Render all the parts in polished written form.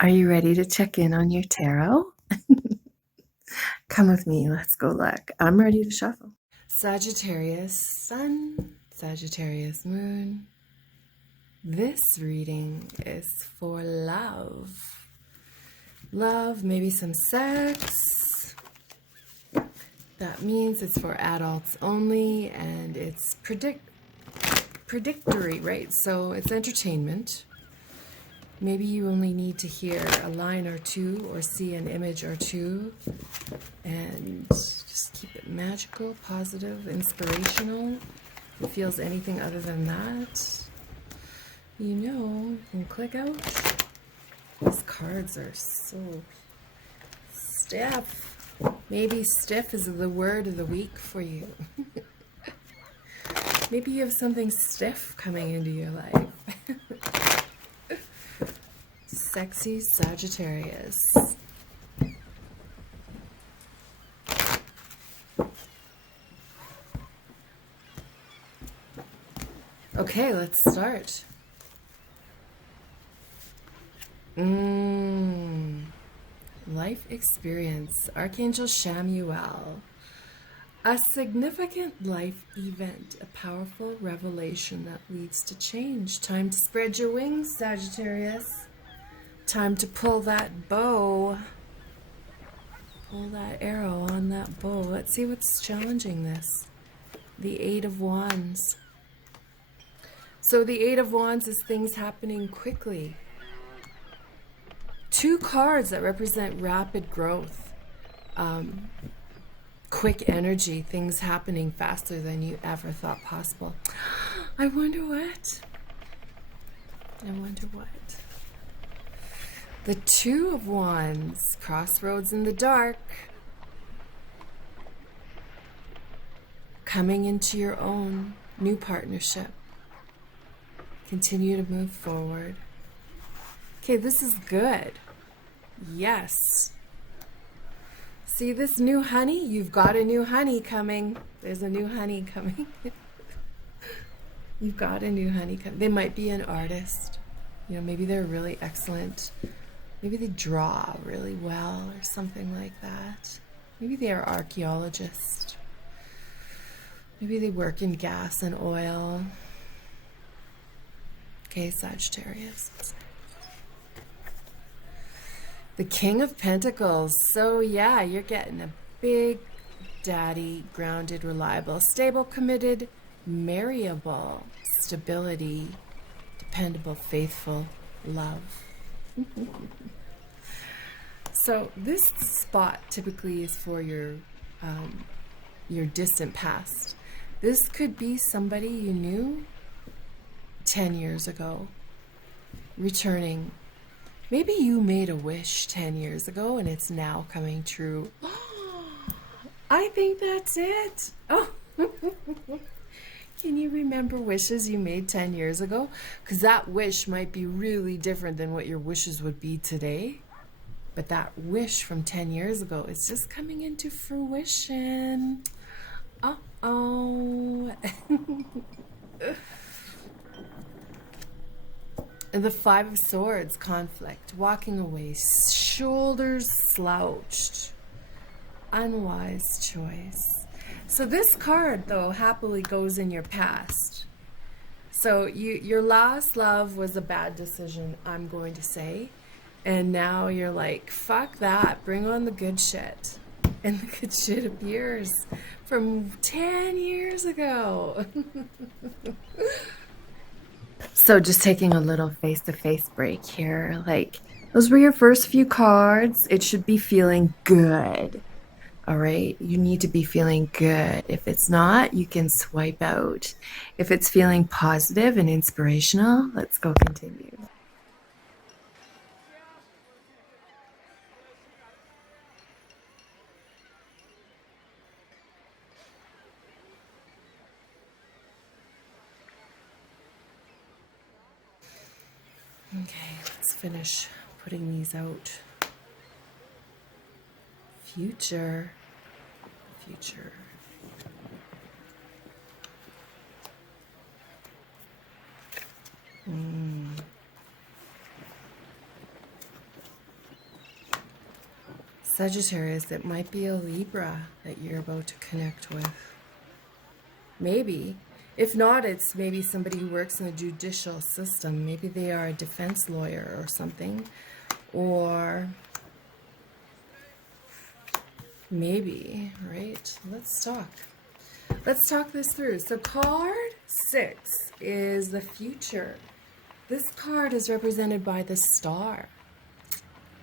Are you ready to check in on your tarot? Come with me, let's go look. I'm ready to shuffle. Sagittarius Sun, Sagittarius Moon. This reading is for love. Love, maybe some sex. That means it's for adults only, and it's predictory, right? So it's entertainment. Maybe you only need to hear a line or two or see an image or two, and just keep it magical, positive, inspirational. If it feels anything other than that, you can click out. These cards are so stiff. Maybe stiff is the word of the week for you. Maybe you have something stiff coming into your life. Sexy Sagittarius. Okay, let's start. Life experience. Archangel Shamuel. A significant life event, a powerful revelation that leads to change. Time to spread your wings, Sagittarius. Time to pull that bow. Pull that arrow on that bow. Let's see what's challenging this. The Eight of Wands. So the Eight of Wands is things happening quickly. Two cards that represent rapid growth. Quick energy, things happening faster than you ever thought possible. I wonder what? The Two of Wands, crossroads in the dark. Coming into your own new partnership. Continue to move forward. Okay, this is good. Yes. See this new honey? You've got a new honey coming. There's a new honey coming. You've got a new honey coming. They might be an artist. Maybe they're really excellent. Maybe they draw really well or something like that. Maybe they are archaeologists. Maybe they work in gas and oil. Okay, Sagittarius. The King of Pentacles. So yeah, you're getting a big daddy, grounded, reliable, stable, committed, marryable, stability, dependable, faithful, love. So this spot typically is for your distant past. This could be somebody you knew 10 years ago, returning. Maybe you made a wish 10 years ago and it's now coming true. I think that's it. Oh, can you remember wishes you made 10 years ago? Because that wish might be really different than what your wishes would be today. But that wish from 10 years ago is just coming into fruition. Uh-oh. The Five of Swords, conflict, walking away, shoulders slouched, unwise choice. So this card, though, happily goes in your past. So your last love was a bad decision, I'm going to say. And now you're like, fuck that, bring on the good shit. And the good shit appears from 10 years ago. So just taking a little face-to-face break here. Like, those were your first few cards. It should be feeling good. All right? You need to be feeling good. If it's not, you can swipe out. If it's feeling positive and inspirational, let's go continue. Okay, let's finish putting these out. Future. Sagittarius, it might be a Libra that you're about to connect with. Maybe. If not, it's maybe somebody who works in the judicial system. Maybe they are a defense lawyer or something. Or maybe, right? Let's talk. Let's talk this through. So card 6 is the future. This card is represented by the star.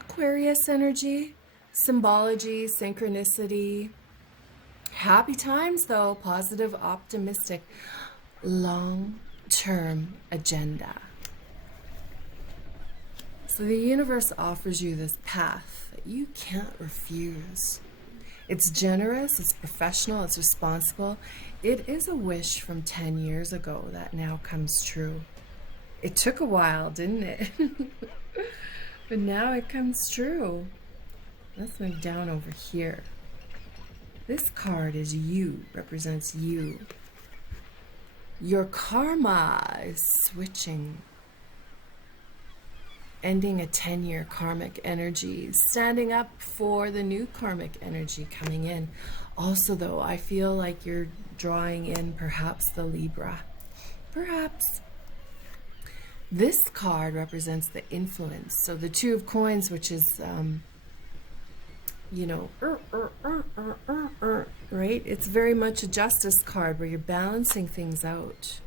Aquarius energy, symbology, synchronicity. Happy times though, positive, optimistic, long-term agenda. So the universe offers you this path that you can't refuse. It's generous, it's professional, it's responsible. It is a wish from 10 years ago that now comes true. It took a while, didn't it? But now it comes true. Let's move down over here. This card is you, represents you. Your karma is switching. Ending a 10-year karmic energy, standing up for the new karmic energy coming in. Also though, I feel like you're drawing in perhaps the Libra. Perhaps. This card represents the influence. So the Two of Coins, which is, you know, right? It's very much a justice card where you're balancing things out.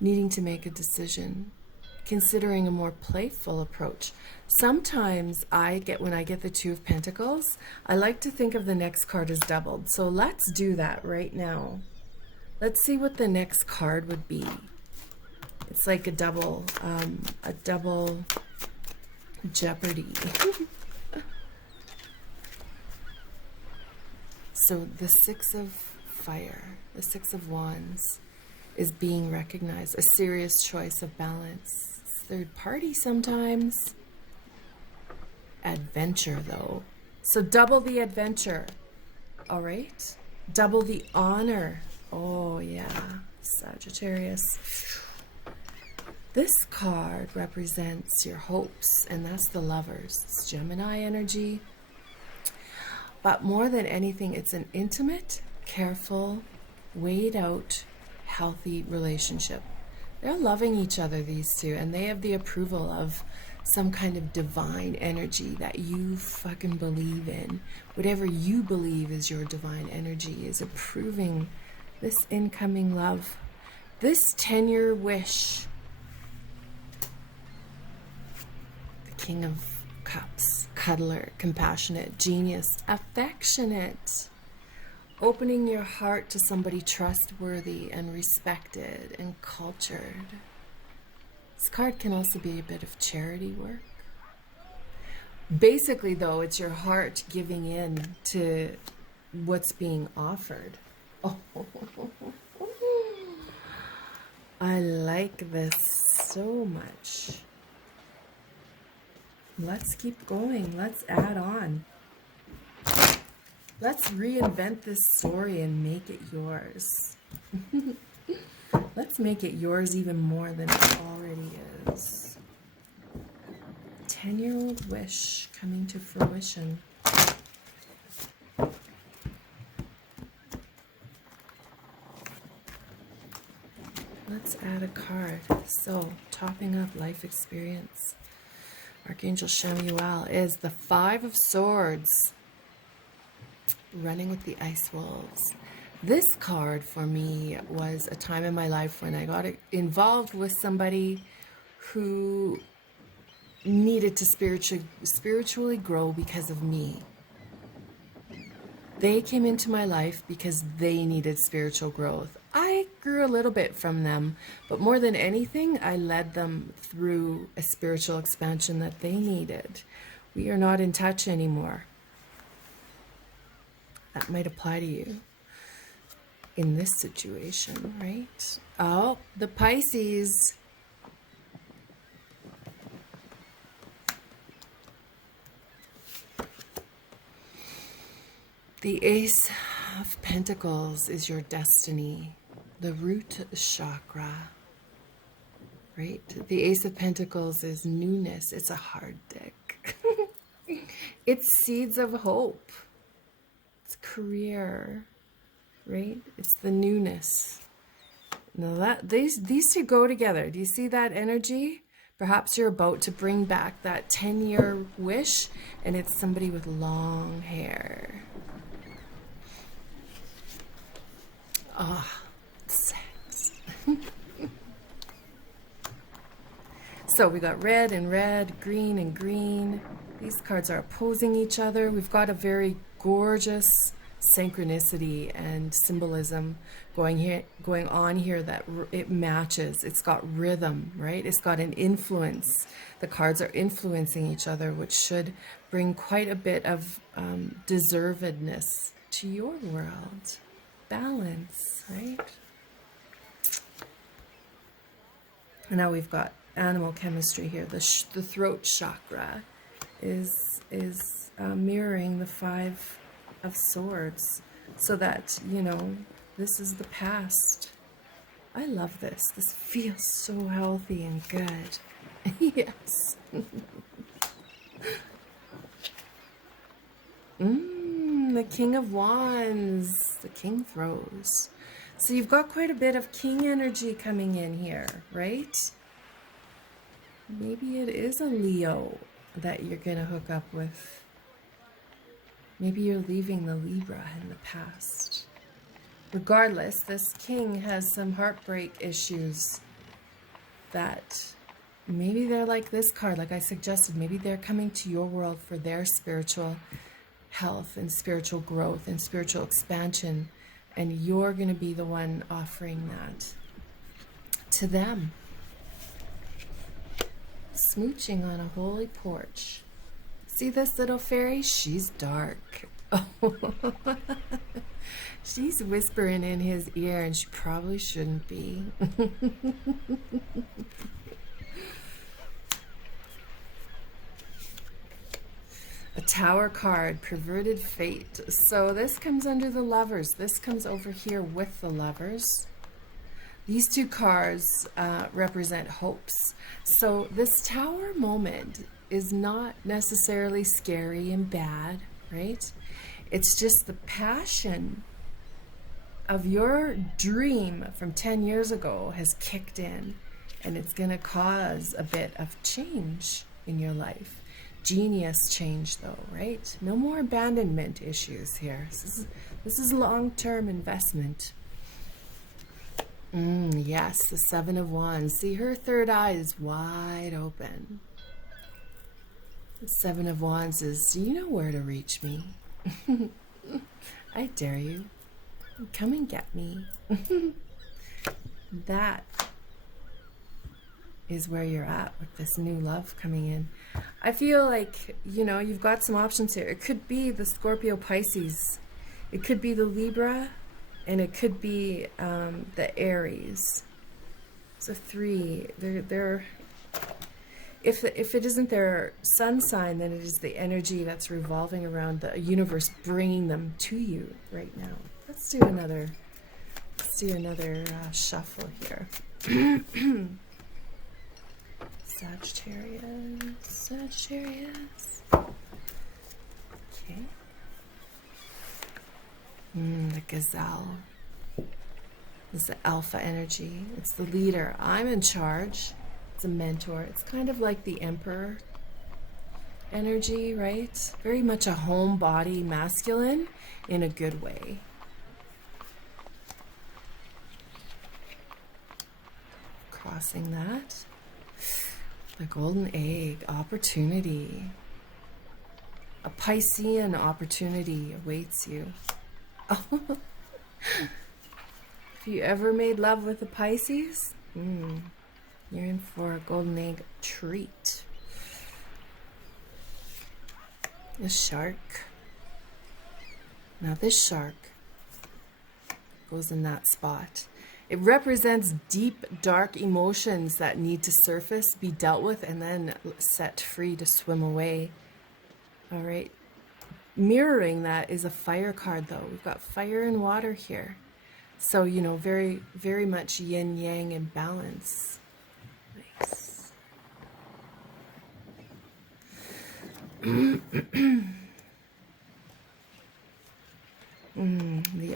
Needing to make a decision, considering a more playful approach. Sometimes when I get the Two of Pentacles, I like to think of the next card as doubled. So let's do that right now. Let's see what the next card would be. It's like a double jeopardy. So the Six of Fire, the Six of Wands, is being recognized. A serious choice of balance. Third party sometimes. Adventure though. So double the adventure. All right? Double the honor. Oh yeah, Sagittarius. This card represents your hopes, and that's the Lovers. It's Gemini energy. But more than anything, it's an intimate, careful, weighed out, healthy relationship. They're loving each other, these two, and they have the approval of some kind of divine energy that you fucking believe in. Whatever you believe is your divine energy is approving this incoming love, this 10-year wish. The King of Cups, cuddler, compassionate, genius, affectionate. Opening your heart to somebody trustworthy and respected and cultured. This card can also be a bit of charity work. Basically, though, it's your heart giving in to what's being offered. Oh, I like this so much. Let's keep going. Let's add on. Let's reinvent this story and make it yours. Let's make it yours even more than it already is. 10-year-old wish coming to fruition. Let's add a card. So, topping up life experience. Archangel Chamuel is the Five of Swords. Running with the Ice Wolves. This card for me was a time in my life when I got involved with somebody who needed to spiritually grow because of me. They came into my life because they needed spiritual growth. I grew a little bit from them, but more than anything, I led them through a spiritual expansion that they needed. We are not in touch anymore. That might apply to you in this situation, right? Oh, the Pisces. The Ace of Pentacles is your destiny, the root chakra, right? The Ace of Pentacles is newness. It's a hard deck. It's seeds of hope. It's career, right? It's the newness. Now these two go together. Do you see that energy? Perhaps you're about to bring back that 10-year wish, and it's somebody with long hair. Ah, sex. So we got red and red, green and green. These cards are opposing each other. We've got a very gorgeous synchronicity and symbolism going on here that it matches. It's got rhythm, right? It's got an influence. The cards are influencing each other, which should bring quite a bit of deservedness to your world. Balance, right? And now we've got animal chemistry here. The throat chakra is mirroring the Five of Swords, so that, you know, this is the past. I love this. This feels so healthy and good. Yes. The King of Wands. The King throws. So you've got quite a bit of king energy coming in here, right? Maybe it is a Leo that you're going to hook up with. Maybe you're leaving the Libra in the past. Regardless, this king has some heartbreak issues that maybe they're like this card, like I suggested. Maybe they're coming to your world for their spiritual health and spiritual growth and spiritual expansion, and you're going to be the one offering that to them. Smooching on a holy porch. See this little fairy? She's dark. Oh. She's whispering in his ear, and she probably shouldn't be. A Tower card, perverted fate. So this comes under the Lovers. This comes over here with the Lovers. These two cards represent hopes. So this Tower moment is not necessarily scary and bad, right? It's just the passion of your dream from 10 years ago has kicked in, and it's going to cause a bit of change in your life. Genius change though, right? No more abandonment issues here. This is long-term investment. Yes, the Seven of Wands. See, her third eye is wide open. The Seven of Wands is, do you know where to reach me? I dare you. Come and get me. That is where you're at with this new love coming in. I feel like, you know, you've got some options here. It could be the Scorpio Pisces. It could be the Libra. And it could be the Aries. So three. They're if it isn't their sun sign, then it is the energy that's revolving around the universe, bringing them to you right now. Let's do another shuffle here. Sagittarius. Okay. The gazelle. This is the alpha energy. It's the leader. I'm in charge. It's a mentor. It's kind of like the emperor energy, right? Very much a homebody masculine in a good way. Crossing that. The golden egg, opportunity. A Piscean opportunity awaits you. Oh. If you ever made love with a Pisces, you're in for a golden egg treat. A shark. Now this shark goes in that spot. It represents deep, dark emotions that need to surface, be dealt with, and then set free to swim away. All right. Mirroring that is a fire card, though. We've got fire and water here. So, you know, very, very much yin, yang, and balance. Nice. The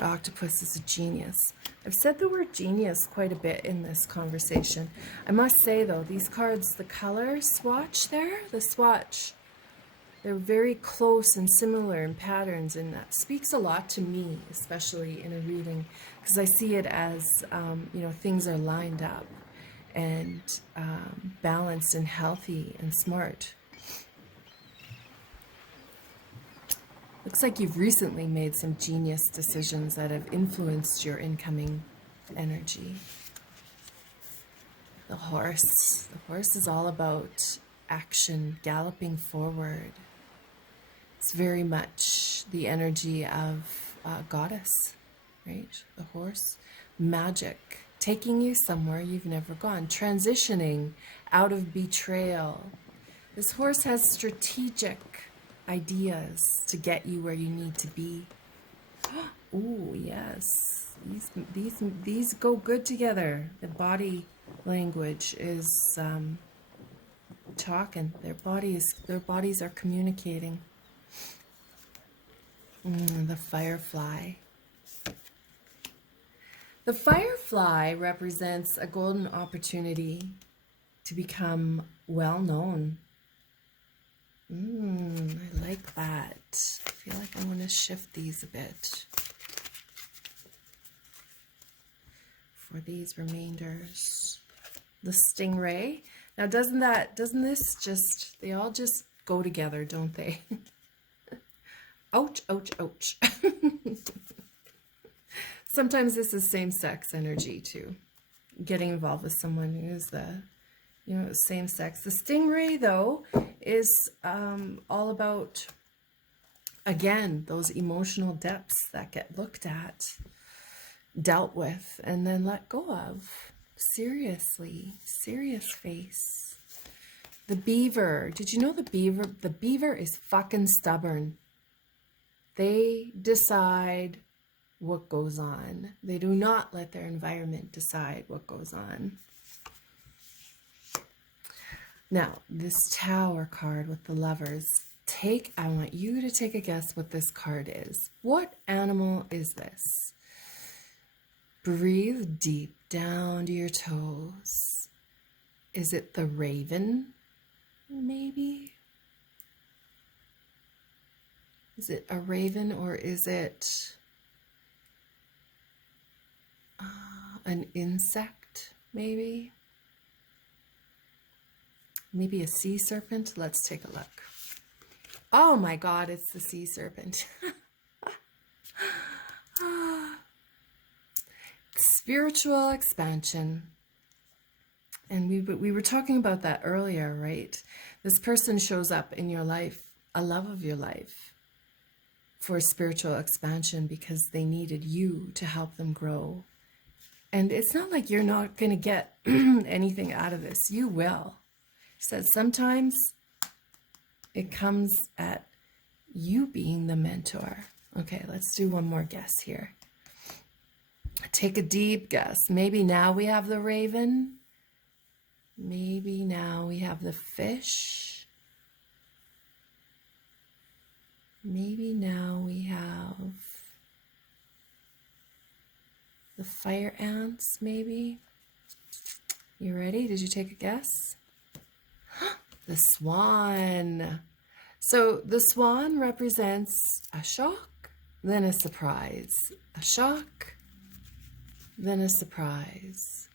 octopus is a genius. I've said the word genius quite a bit in this conversation. I must say, though, these cards, the color swatch there, the swatch, they're very close and similar in patterns, and that speaks a lot to me, especially in a reading, because I see it as, you know, things are lined up and balanced and healthy and smart. Looks like you've recently made some genius decisions that have influenced your incoming energy. The horse. The horse is all about action, galloping forward. It's very much the energy of goddess, right? The horse. Magic. Taking you somewhere you've never gone. Transitioning out of betrayal. This horse has strategic ideas to get you where you need to be. Oh, yes. These go good together. The body language is talking. Their bodies are communicating. The firefly. The firefly represents a golden opportunity to become well known. I like that. I feel like I want to shift these a bit for these remainders. The stingray. Now, doesn't this just, they all just go together, don't they? Ouch, ouch, ouch. Sometimes this is same-sex energy too. Getting involved with someone who's the, you know, same sex. The stingray, though, is all about, again, those emotional depths that get looked at, dealt with, and then let go of. Seriously, serious face. The beaver. Did you know the beaver? The beaver is fucking stubborn. They decide what goes on. They do not let their environment decide what goes on. Now, this Tower card with the lovers. I want you to take a guess what this card is. What animal is this? Breathe deep down to your toes. Is it the raven? Maybe? Is it a raven, or is it an insect, maybe? Maybe a sea serpent? Let's take a look. Oh my God, it's the sea serpent. Spiritual expansion. And we were talking about that earlier, right? This person shows up in your life, a love of your life, for spiritual expansion because they needed you to help them grow. And it's not like you're not going to get anything out of this. You will. He said sometimes it comes at you being the mentor. Okay, let's do one more guess here. Take a deep guess. Maybe now we have the raven. Maybe now we have the fish. Maybe now we have the fire ants, maybe. You ready? Did you take a guess? The swan. So the swan represents a shock, then a surprise. A shock, then a surprise.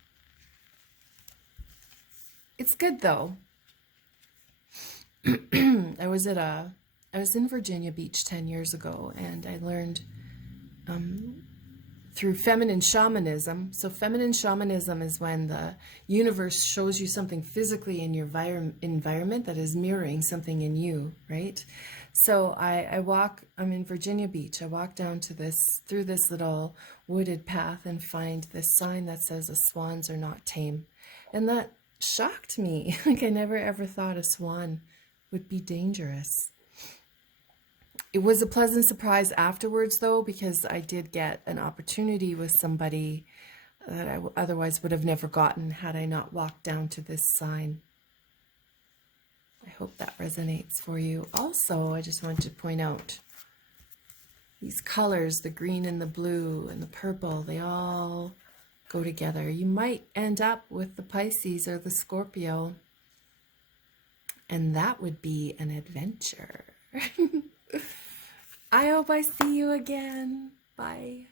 It's good though. I was in Virginia Beach 10 years ago, and I learned through feminine shamanism. So feminine shamanism is when the universe shows you something physically in your environment that is mirroring something in you, right? So I'm in Virginia Beach. I walk down to through this little wooded path and find this sign that says the swans are not tame. And that shocked me. Like, I never ever thought a swan would be dangerous. It was a pleasant surprise afterwards, though, because I did get an opportunity with somebody that I otherwise would have never gotten had I not walked down to this sign. I hope that resonates for you. Also, I just want to point out these colors, the green and the blue and the purple, they all go together. You might end up with the Pisces or the Scorpio, and that would be an adventure. I hope I see you again. Bye.